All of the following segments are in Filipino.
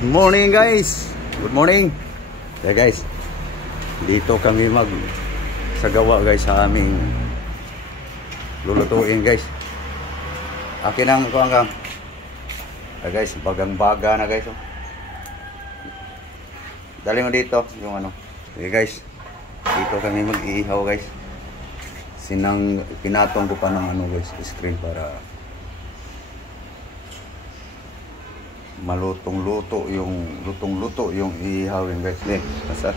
Good morning guys. Good morning. Yeah guys. Dito kami sagawa guys sa aming lulutuin guys. Akin ang kuang guys, bagang-baga na guys. Oh. Dali mo dito yung ano. Okay guys. Dito kami mag-iihaw guys. Pinatong ko pa ng ano guys, screen para malutong-luto yung lutong-luto yung ihawin guys. Basta.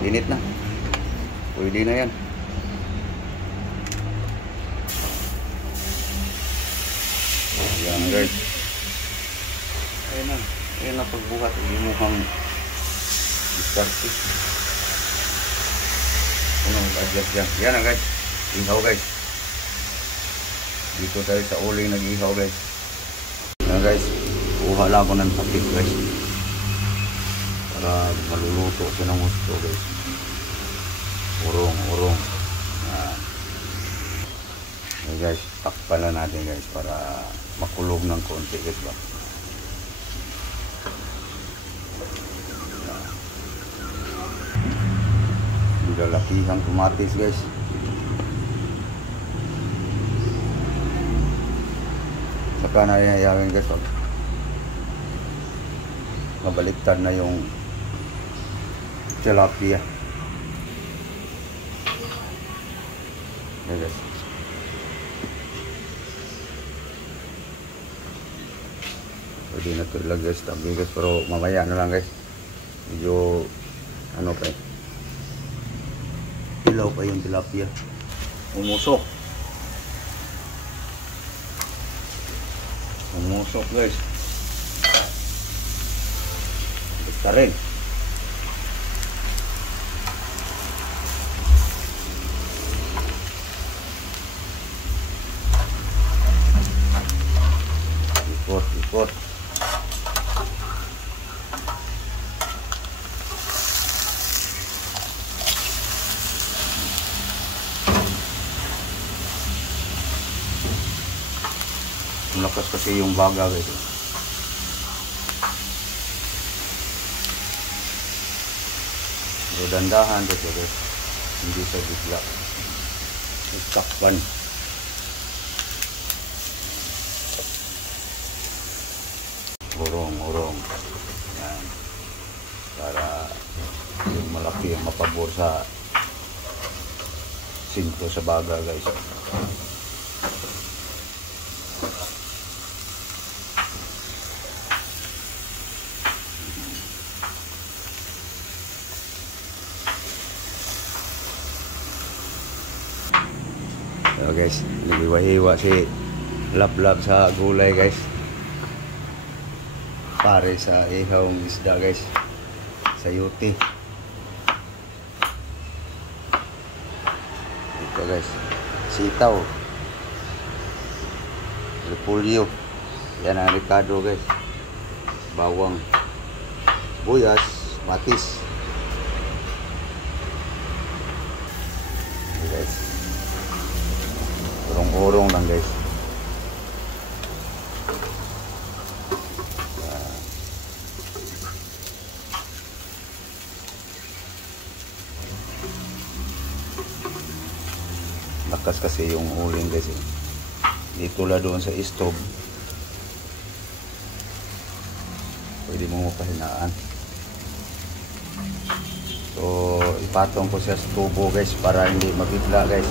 Init na. Pwede na yan. Yan guys. Ayun na pagbuhat yung mukhang diskarte. Unang adjust yan. Yan na guys. Ihaw guys. Dito tayo sa uling nag-ihaw guys. Yan guys. Kuha lang ako ng pakit guys. Para maluluto siya ng gusto guys. Urong. Yan guys. Takpan na natin guys para makulog ng konti guys ba. Lalakihang kamatis guys. Saka na rin hayawin guys. Mabaliktad na yung tilapia. Yan guys. Pwede na ito ilag guys. Tabi guys. Pero mamaya na lang guys. Medyo ano pa ilaw pa yung tilapia. Umusok guys. Basta rin. Ikot. Malakas kasi yung baga guys. So, dandahan dito guys. Hindi sa bigla. Takpan. Urong. Yan. Para yung malaki ang mapabor sa sinto sa baga guys. So guys, niliwa-hiwa si lablab sa gulay guys. Pare sa ihawang isda guys. Sayuti. Ito guys. Sitaw. Repolyo. Yan ang ricado guys. Bawang. Buyas. Matis. Okay, guys. Urong lang guys. Lakas kasi yung uling guys. Dito la doon sa stove. Pwede mo mapahinaan. So ipatong ko siya sa tubo guys para hindi mabigla guys.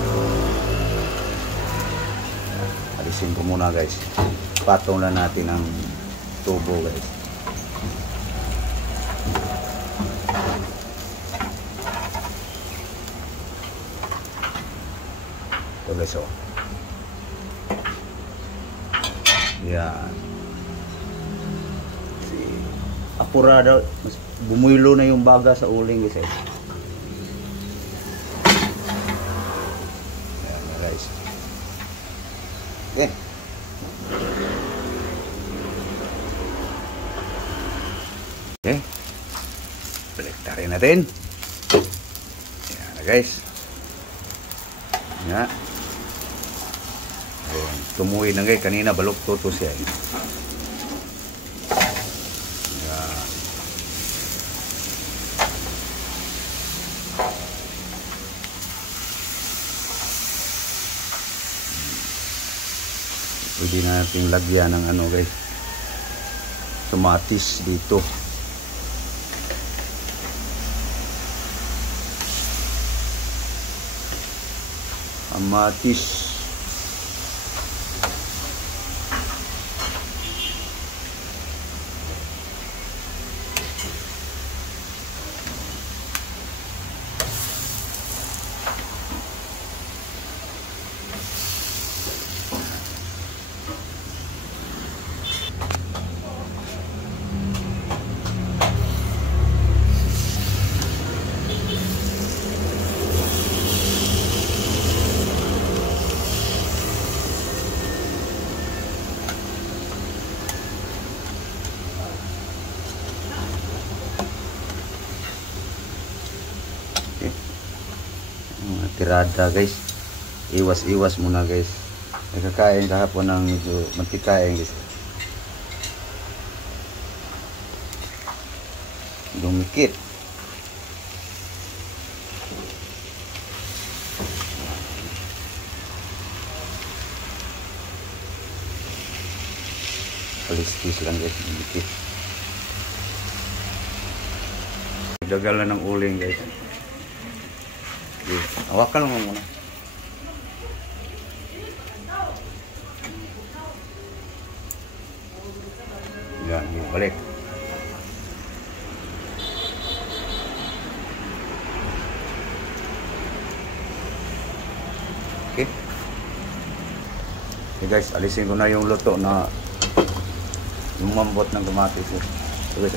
Alisin ko muna guys. Patong na natin ang tubo guys. Ito guys oh. Yan. Apurado. Bumuylo na yung baga sa uling guys eh. Yan guys. Okay. Okay. Baliktarin natin. Yan guys. Yan. Tumuwi na guys. Kanina balok to siya. Pwede na natin lagyan ng ano guys, kamatis dito. Kamatis. Tirada guys, iwas muna guys. Nagkakain kahapon ng medyo mantikain guys, dumikit. Kaliskis lang guys, dumikit. Dagal na ng uling guys. Hawakan mo muna. Yan, balik. Okay. Okay guys, alisin ko na yung luto na lumambot ng kamatis. So guys,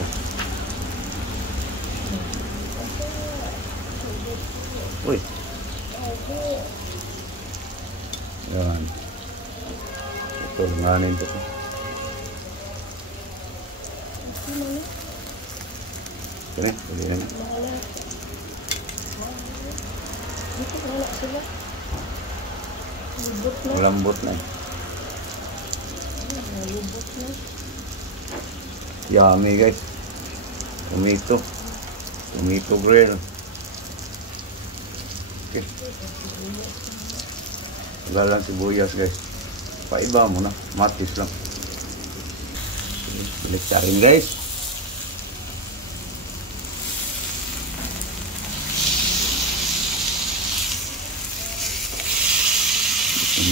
uy. Yan. Ito, langanin ito. Ito na, pwede na. Malambot na. Yummy guys. Tomato grill. Okay. Galang sibuyas guys. Paiba mo na. Matis lang. Balik sa rin guys.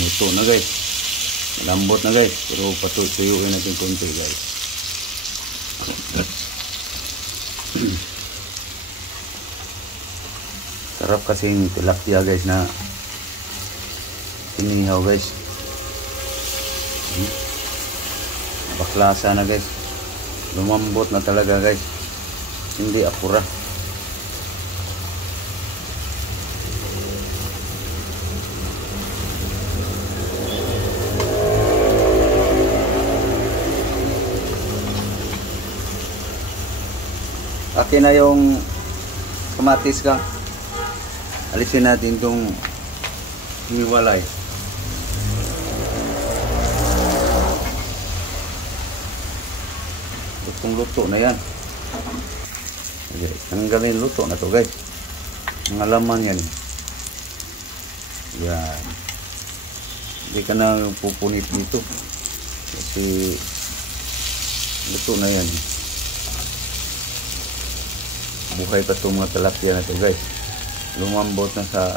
Luto na guys. Malambot na guys. Pero patuyuin natin konti guys. Sarap kasing tilapia guys na inihaw guys. Baklasa na guys. Lumambot na talaga guys. Hindi apura. Akin na yung kamatis ka. Alisin natin itong hiniwalay. Lutong-luto na yan. Okay, tanggalin luto na to guys. Mga laman yan. Yan. Hindi ka na pupunit dito. Kasi luto na yan. Buhay pa itong mga tilapia na to guys. Lumambot na sa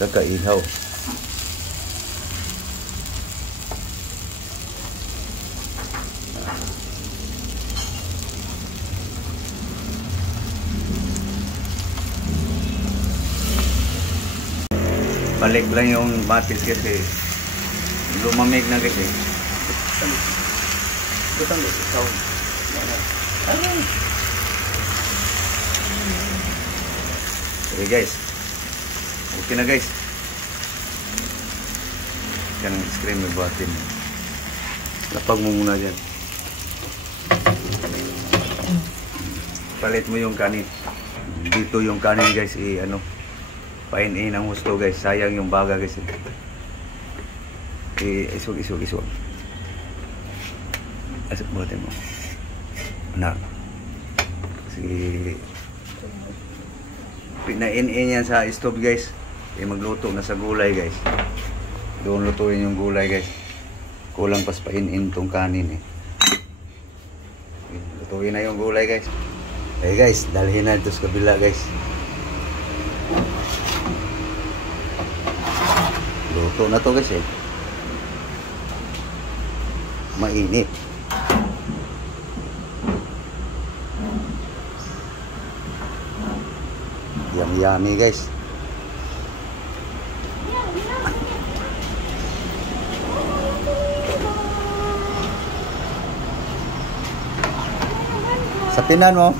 kaihaw. Balik lang yung matis kasi lumamig na kasi. Butang dito. Okay guys. Okay na guys. Yan ang screen may buhatin. Lapag mo muna dyan. Palit mo yung kanin. Dito yung kanin guys, painin ang gusto guys. Sayang yung baga guys. Isog. Asok buhatin mo. Anak. Kasi pinain-in yan sa stove guys. Magluto na sa gulay guys. Doon lutuin yung gulay guys. kulang pas painin tong kanin eh. Lutuin na yung gulay guys. Okay guys, dalhin na ito sa kabila guys. Luto na to guys eh. Mainit. Yummy guys. Sapinan mo.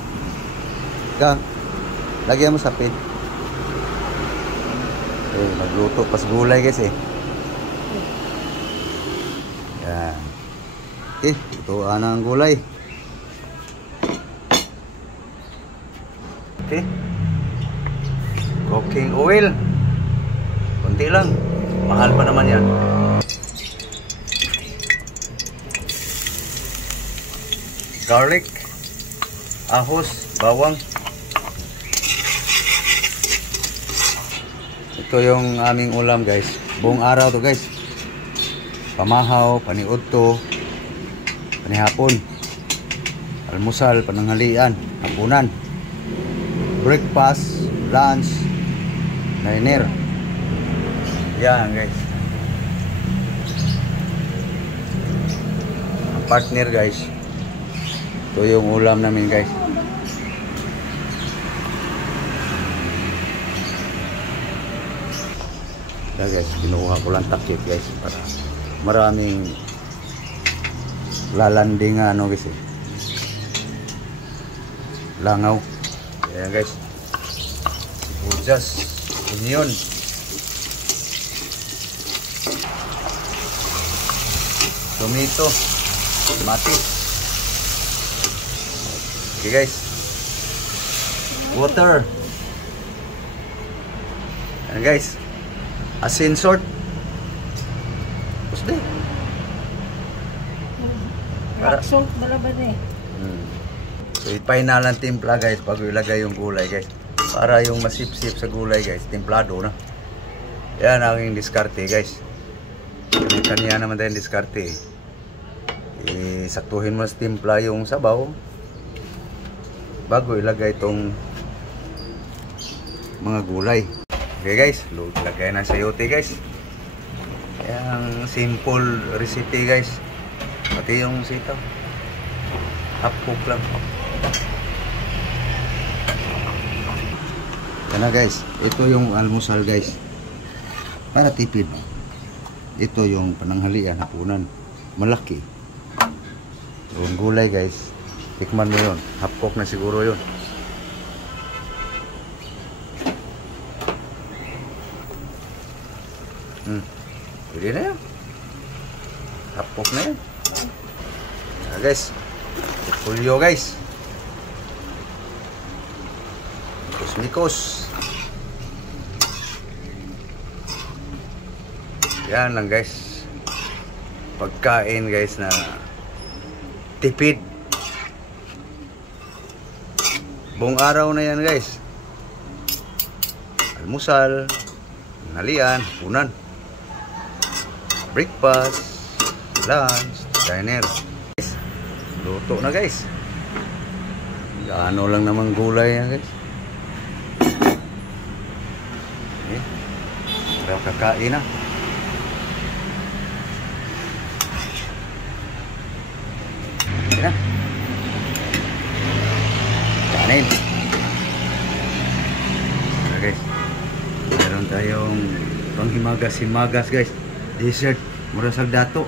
Lagyan mo sapin. Nagluto pas gulay guys eh. Yan. Okay, lutuan ang gulay. Okay. Cooking oil. Kunti lang. Mahal pa naman yan. Garlic, ahos, bawang. Ito yung aming ulam guys. Buong araw to guys. Pamahaw, paniudto, panihapon, almusal, pananghalian, hapunan, breakfast, lunch, dinner. Yan guys. Ang partner guys. Ito yung ulam namin guys. Guys, binuha ko lang takip guys para maraming lalanding ano guys eh. Langaw. Ayan guys. Sibuyas, onion. Tomato, kamatis. Okay guys. Water. Ayan guys. Asin salt. Pusti. Rock salt bala ba eh. So ipahinalan timpla guys bago ilagay yung gulay guys. Para yung masip-sip sa gulay guys, templado na. Yan ang aking diskarte guys. Kanya naman tayong diskarte. Isaktuhin mo sa timpla yung sabaw bago ilagay itong mga gulay. Okay guys, lagay ng sayote guys. Yang simple recipe guys. Pati yung sitaw. Half cook lang. Yan na guys, ito yung almusal guys. Para tipid. Ito yung pananghalian, hapunan. Malaki. Yung gulay guys. Tikman mo yun. Half cook na siguro yun. Pwede na yan. Hapok na yan. Guys. Pulyo guys. Mikos. Yan lang guys. Pagkain guys na tipid. Buong araw na yan guys. Almusal, halian, punan. Breakfast, lunch, dinner. Guys, luto na guys. Gaano lang naman gulay yan guys. Okay. Pero kakain na. Okay na. Kanin. Okay guys. Meron tayong panghimagas-himagas guys. Dessert, mura sa dato.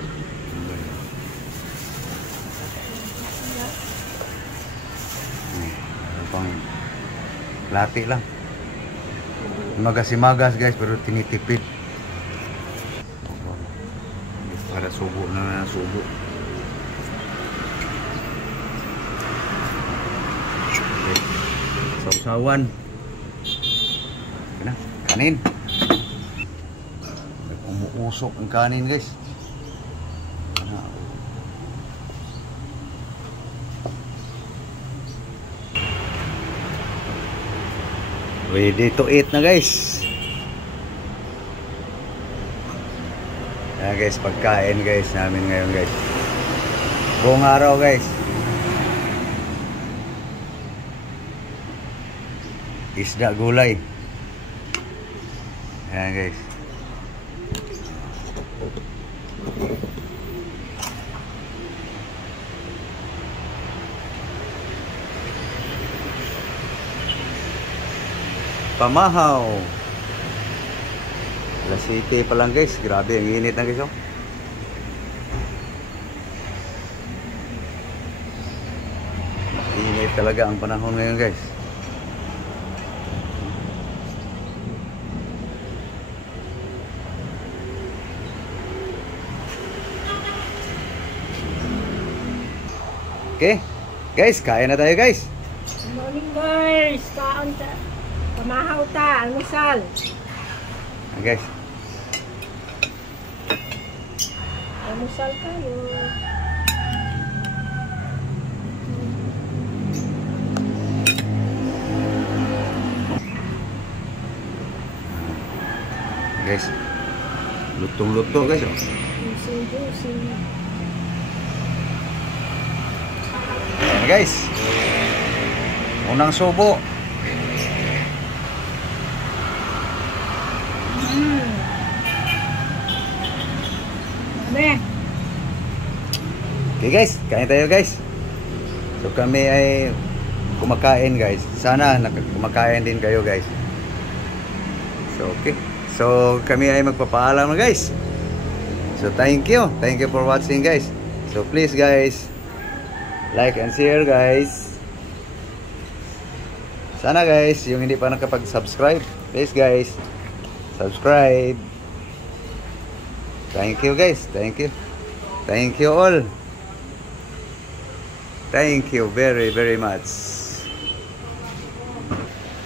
Pang lati lang. Magas-magas guys, pero tinitipid. Para subo na subo. Okay. Sausawan. Kanin. Umuusok ang kanin guys. Ready to eat na guys. Ayan guys, pagkain guys namin ngayon guys. Buong araw guys. Isda gulay. Ayan guys. Pamahaw. Alas 7 pa lang guys. Grabe, ang init na guys. Oh. Init talaga ang panahon ngayon guys. Okay. Guys, kain na tayo guys. Good morning guys. Kaon ta. Pamahaw ta. Almusal. Guys. Almusal kayo. Guys. Lutong-luto guys. Oh. Juicy. Ayan guys. Unang subo. Dami. Okay guys, kain tayo guys. So kami ay kumakain guys. Sana kumakain din kayo guys. So okay. So kami ay magpapaalam na guys. So thank you. Thank you for watching guys. So please guys, like and share guys. Sana guys, yung hindi pa nakapag-subscribe, please guys, subscribe. Thank you guys. Thank you. Thank you all. Thank you very very much.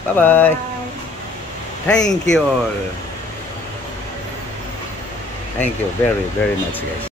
Bye-bye. Thank you all. Thank you very very much guys.